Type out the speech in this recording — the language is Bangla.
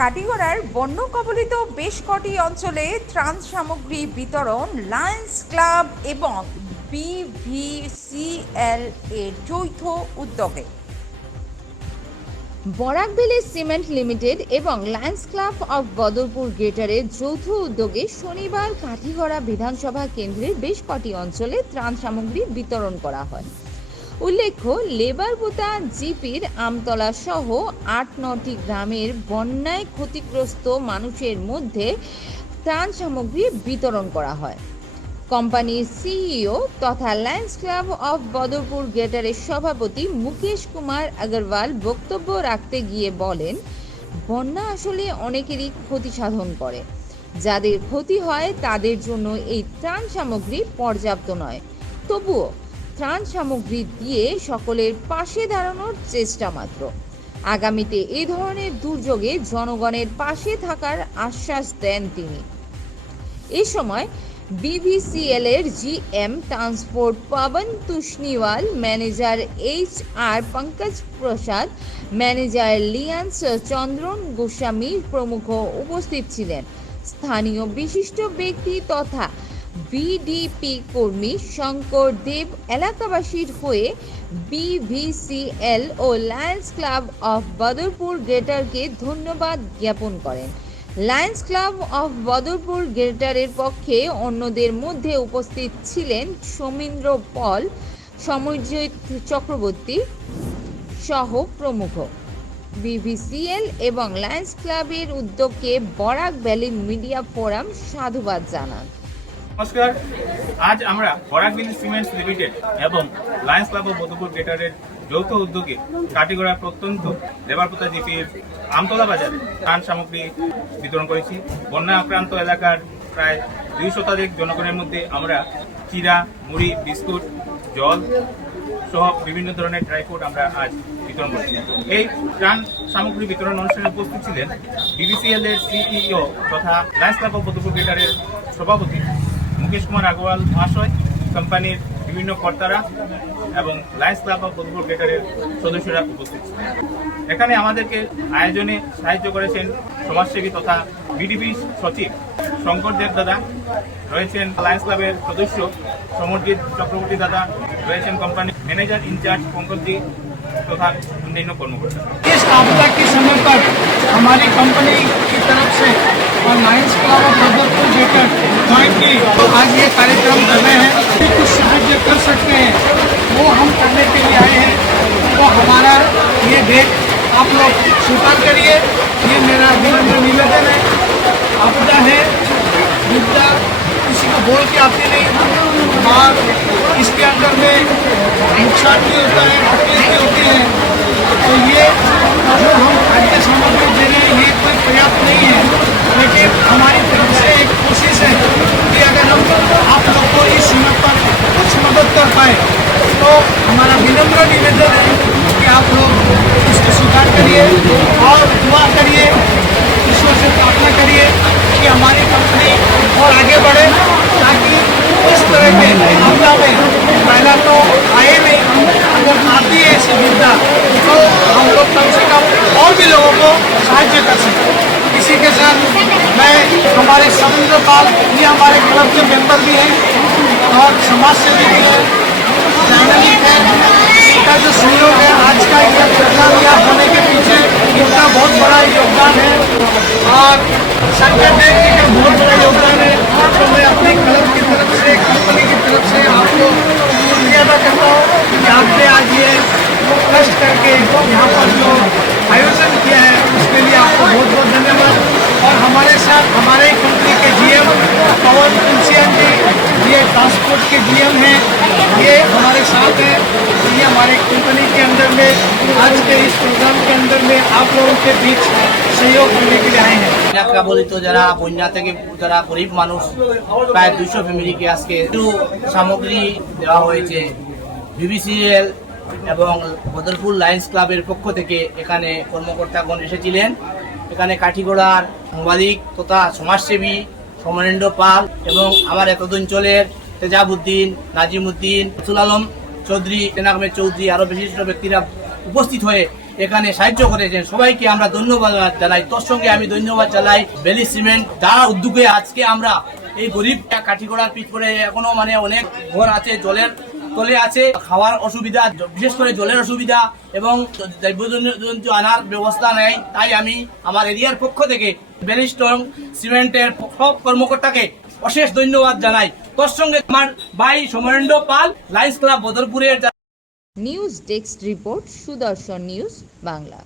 কাটিগড়ার বন্য কবলিত বেশ কটি অঞ্চলে ত্রাণ সামগ্রী বিতরণ, লায়ন্স ক্লাব এবং বিভিসিএল এর যৌথ উদ্যোগে। বরাক ভিলেজ সিমেন্ট লিমিটেড এবং লায়ন্স ক্লাব অফ বদরপুর গ্রেটারের যৌথ উদ্যোগে শনিবার কাঠিগড়া বিধানসভা কেন্দ্রের বেশ কটি অঞ্চলে ত্রাণ সামগ্রী বিতরণ করা হয়। উল্লেখ্য লেবারবোতা জিপির আমতলা সহ আট নটি গ্রামের বন্যায় ক্ষতিগ্রস্ত মানুষের মধ্যে ত্রাণ সামগ্রী বিতরণ করা হয়। কোম্পানির সিইও তথা লায়ন্স ক্লাব অফ বদরপুর গ্রেটারের সভাপতি মুকেশ কুমার আগরওয়াল বক্তব্য রাখতে গিয়ে বলেন, বন্যা আসলে অনেকেরই ক্ষতি সাধন করে। যাদের ক্ষতি হয় তাদের জন্য এই ত্রাণ সামগ্রী পর্যাপ্ত নয়। তবুও ত্রাণ সামগ্রী দিয়ে সকলের পাশে দাঁড়ানোর চেষ্টা মাত্র। আগামীতে এই ধরনের দুর্যোগে জনগণের পাশে থাকার আশ্বাস দেন তিনি। এ সময় বিভিসিএল এর GM transport Pawan Tushniwal manager H R Pankaj Prasad, manager লিয়ান্স Chandran Goswami প্রমুখ উপস্থিত ছিলেন। স্থানীয় বিশিষ্ট ব্যক্তি তথা বিডিপি কর্মী শঙ্কর দেব এলাকাবাসীর হয়ে বিভিসিএল ও লায়ন্স ক্লাব অফ বদরপুর গ্রেটারকে ধন্যবাদ জ্ঞাপন করেন। লায়ন্স ক্লাব অফ বদরপুর গ্রেটারের পক্ষে অন্যদের মধ্যে উপস্থিত ছিলেন সমীন্দ্র পল, সমরজিৎ চক্রবর্তী সহ প্রমুখ। বিভিসিএল এবং লায়ন্স ক্লাবের উদ্যোগকে বরাক ভ্যালি মিডিয়া ফোরাম সাধুবাদ জানান। নমস্কার। আজ আমরা বরাক বিল সিমেন্টস লিমিটেড এবং লায়ন্স ক্লাব অফ মধুপুর গ্রেটারের যৌথ উদ্যোগে কাটিগড়া প্রত্যন্ত লেবারপোতা জিপির আমতলা বাজারে ত্রাণ সামগ্রী বিতরণ করেছি। বন্যা আক্রান্ত এলাকার প্রায় দুই শতাধিক জনগণের মধ্যে আমরা চিরা, মুড়ি, বিস্কুট, জল সহ বিভিন্ন ধরনের ড্রাই ফ্রুট আমরা আজ বিতরণ করছি। এই ত্রাণ সামগ্রী বিতরণ অনুষ্ঠানে উপস্থিত ছিলেন বিবিসিএল এর সিইও তথা লায়ন্স ক্লাব অফ সভাপতি মুকেশ কুমার আগরওয়াল মহাশয়, কোম্পানির বিভিন্ন কর্তারা এবং লায়ন্স ক্লাব অফ ফুটবল গ্রেটারের সদস্যরা উপস্থিত ছিলেন। এখানে আমাদেরকে আয়োজনে সাহায্য করেছেন সমাজসেবী তথা বিডিপি সচিব শঙ্কর দেব দাদা, রয়েছেন লায়ন্স ক্লাবের সদস্য সমরজিৎ চক্রবর্তী দাদা, রয়েছেন কোম্পানির ম্যানেজার ইনচার্জ পঙ্কজি তথা অন্যান্য কর্মকর্তা इस आपदा और लायंस क्लब ऑफ़ बदरपुर जेकर ज्वाइंटली आज ये कार्यक्रम कर रहे हैं। कुछ साहाଯ୍य कर सकते हैं। वो हम करने के लिए आए हैं। तो हमारा ये डेट आप लोग स्वीकार करिए। ये मेरा विनम्र निवेदन है। आपदा है। विद्या किसी को बोल के आती नहीं। और इसके अंदर में नुकसान भी होता है तकलीफ़ भी होती है। तो ये हम खाद्य सामग्री दे रहे हैं ये कोई पर्याप्त नहीं है लेकिन हमारी तरफ़ से एक कोशिश है कि अगर हम आप लोग को इस समय पर कुछ मदद कर पाए तो हमारा विनम्र निवेदन है कि आप लोग इसको स्वीकार करिए और दुआ करिए, ईश्वर से प्रार्थना करिए कि हमारी कंपनी और आगे बढ़े ताकि इस तरह के आपदा में पहला तो आए नहीं, अगर आती है ऐसी विपदा तो हम लोग कम से कम और भी लोगों को साहाय्य कर सकें। इसी के साथ मैं हमारे समुद्र पाल ये हमारे क्लब के मेंबर भी हैं और समाज सेवी भी हैं। डायनामिक इनका जो सहयोग है, आज का यह प्रोग्राम होने के पीछे इनका बहुत बड़ा योगदान है। और संगठन जी का बहुत बड़ा योगदान है। तो मैं अपने कलम की ट्रांसपोर्ट के जीएम हैं ये हमारे साथ हैं ये हमारे कंपनी के अंदर में आज के इस प्रोग्राम के अंदर में आप लोगों के बीच सहयोग करने के लिए आए हैं এলাকা বলিত যারা বন্যা থেকে যারা গরিব মানুষ প্রায় দুইশো ফ্যামিলিকে আজকে কিছু সামগ্রী দেওয়া হয়েছে বিবিসিএল এবং বদরপুর লায়ন্স ক্লাবের পক্ষ থেকে এখানে কর্মকর্তাগণ এসেছিলেন এখানে কাঠিগোড়ার সাংবাদিক তথা সমাজসেবী সমরেন্দ্র পাল এবং আমার এতদ অঞ্চলের তেজাবুদ্দিন, নাজিমুদ্দিন, রসুল আলম চৌধুরী তেনাগমের চৌধুরী আরও বিশিষ্ট ব্যক্তিরা উপস্থিত হয়ে এখানে সাহায্য করেছেন। সবাইকে আমরা ধন্যবাদ জানাই। তোর সঙ্গে আমি ধন্যবাদ জানাই। বেলি সিমেন্ট যারা উদ্যোগে আজকে আমরা এই গরিব কাঠিগড়ার করে এখনও মানে অনেক ঘর আছে, জলের তলে আছে। খাওয়ার অসুবিধা, বিশেষ করে জলের অসুবিধা এবং দ্রব্যজন্তু আনার ব্যবস্থা নেই। তাই আমি আমার এরিয়ার পক্ষ থেকে বেলি স্ট্রং সিমেন্টের সব কর্মকর্তাকে অশেষ ধন্যবাদ জানাই। তোর সঙ্গে আমার ভাই Samarendra Pal lines club বদরপুরের news desk report Sudarshan news Bangla